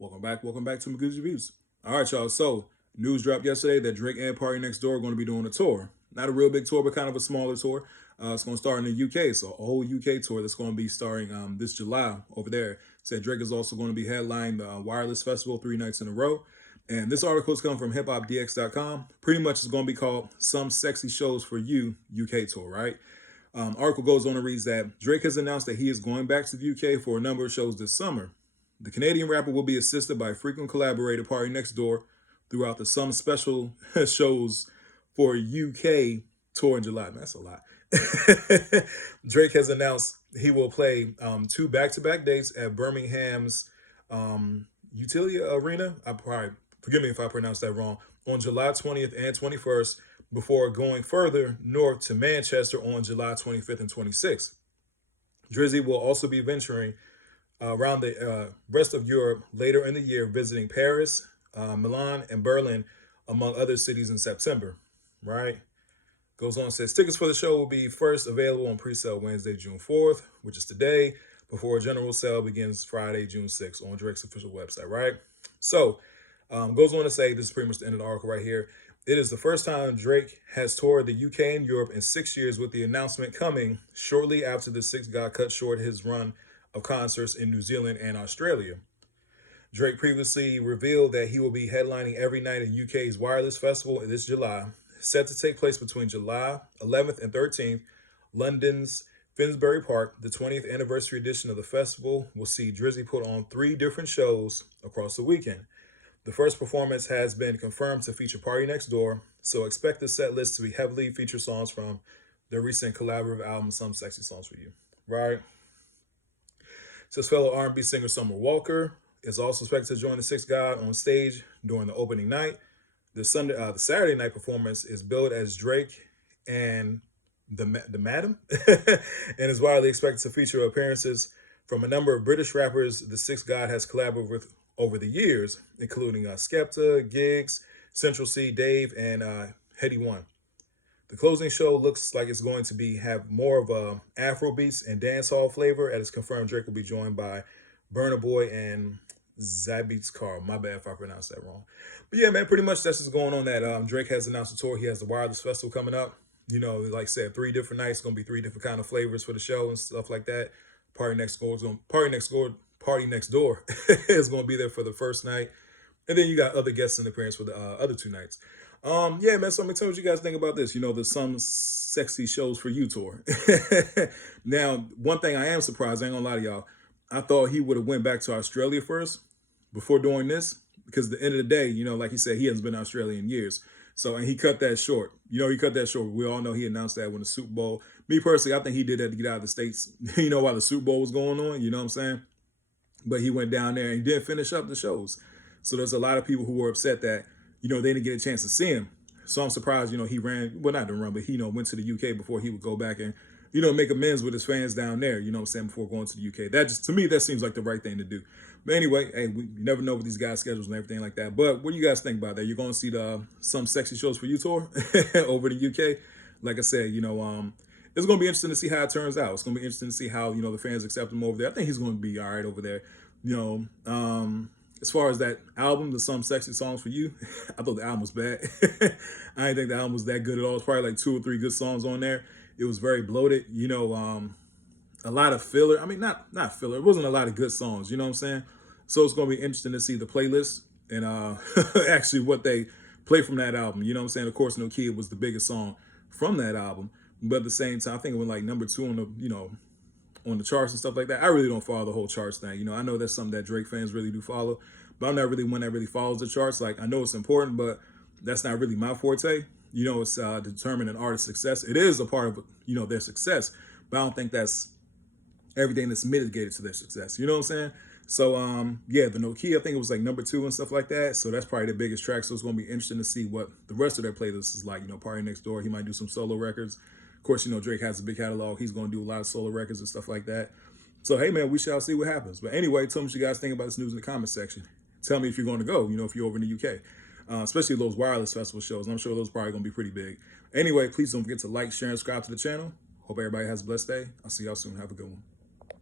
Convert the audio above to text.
Welcome back to Magoo's Reviews. All right, y'all. So, news dropped yesterday that Drake and Party Next Door are going to be doing a tour. Not a real big tour, but kind of a smaller tour. It's going to start in the UK, so a whole UK tour that's going to be starting this July over there. Said Drake is also going to be headlining the Wireless Festival 3 nights in a row. And this article is coming from hiphopdx.com. Pretty much it's going to be called Some Sexy Shows for You UK Tour, right? Article goes on to read that Drake has announced that he is going back to the UK for a number of shows this summer. The Canadian rapper will be assisted by frequent collaborator Party Next Door throughout the Some Special shows for UK tour in July. Man, that's a lot. Drake has announced he will play two back-to-back dates at Birmingham's Utilia Arena. Forgive me if I pronounced that wrong. On July 20th and 21st, before going further north to Manchester on July 25th and 26th. Drizzy will also be venturing around the rest of Europe later in the year, visiting Paris, Milan, and Berlin, among other cities in September, right? Goes on, says tickets for the show will be first available on pre-sale Wednesday, June 4th, which is today, before a general sale begins Friday, June 6th on Drake's official website, right? So, goes on to say, this is pretty much the end of the article right here. It is the first time Drake has toured the UK and Europe in 6 years, with the announcement coming shortly after the Six God cut short his run of concerts in New Zealand and Australia. Drake previously revealed that he will be headlining every night at UK's Wireless Festival this July, set to take place between July 11th and 13th. London's Finsbury Park, the 20th anniversary edition of the festival, will see Drizzy put on 3 different shows across the weekend. The first performance has been confirmed to feature Party Next Door, so expect the set list to be heavily feature songs from their recent collaborative album, Some Sexy Songs for You, right? Says fellow R&B singer Summer Walker is also expected to join the Six God on stage during the opening night. The Saturday night performance is billed as Drake and the Madam, and is widely expected to feature appearances from a number of British rappers the Six God has collaborated with over the years, including Skepta, Giggs, Central C, Dave, and Headie One. The closing show looks like it's going to have more of a Afrobeats and dancehall flavor, as it's confirmed Drake will be joined by Burna Boy and Zabeats Carl. My bad if I pronounced that wrong. But yeah, man, pretty much that's just going on that. Drake has announced a tour. He has the Wireless Festival coming up. You know, like I said, 3 different nights, going to be 3 different kind of flavors for the show and stuff like that. Party Next Door is going to be there for the first night. And then you got other guests in appearance for the other 2 nights. Yeah, man, so I'm going to tell you what you guys think about this. You know, the Some Sexy Shows for You tour. Now, one thing I am surprised, I ain't going to lie to y'all, I thought he would have went back to Australia first before doing this, because at the end of the day, you know, like he said, he hasn't been to Australia in years. So, and he cut that short. You know, he cut that short. We all know he announced that when the Super Bowl. Me personally, I think he did that to get out of the States, you know, while the Super Bowl was going on, you know what I'm saying? But he went down there and he didn't finish up the shows. So there's a lot of people who were upset that, you know, they didn't get a chance to see him. So I'm surprised, you know, he ran, well, not the run, but he, you know, went to the UK before he would go back and, you know, make amends with his fans down there, you know what I'm saying, before going to the UK. That just, to me, that seems like the right thing to do. But anyway, hey, you never know with these guys' schedules and everything like that. But what do you guys think about that? You're going to see the Some Sexy Shows for You tour over the UK? Like I said, you know, it's going to be interesting to see how it turns out. It's going to be interesting to see how, you know, the fans accept him over there. I think he's going to be all right over there. You know, as far as that album, the Some Sexy Songs for You, I thought the album was bad. I didn't think the album was that good at all. It's probably like 2 or 3 good songs on there. It was very bloated, you know, a lot of filler. I mean, not filler. It wasn't a lot of good songs, you know what I'm saying? So it's going to be interesting to see the playlist and actually what they play from that album. You know what I'm saying? Of course, No Kid was the biggest song from that album. But at the same time, I think it went like number 2 on the, you know, on the charts and stuff like that. I really don't follow the whole charts thing. You know, I know that's something that Drake fans really do follow, but I'm not really one that really follows the charts. Like, I know it's important, but that's not really my forte. You know, it's to determine an artist's success. It is a part of, you know, their success, but I don't think that's everything that's mitigated to their success. You know what I'm saying? So, yeah, the No Key, I think it was like number 2 and stuff like that. So that's probably the biggest track. So it's going to be interesting to see what the rest of their playlist is like. You know, Party Next Door, he might do some solo records. Of course, you know, Drake has a big catalog. He's going to do a lot of solo records and stuff like that. So, hey, man, we shall see what happens. But anyway, tell me what you guys think about this news in the comment section. Tell me if you're going to go, you know, if you're over in the UK. Especially those Wireless Festival shows. I'm sure those are probably going to be pretty big. Anyway, please don't forget to like, share, and subscribe to the channel. Hope everybody has a blessed day. I'll see y'all soon. Have a good one.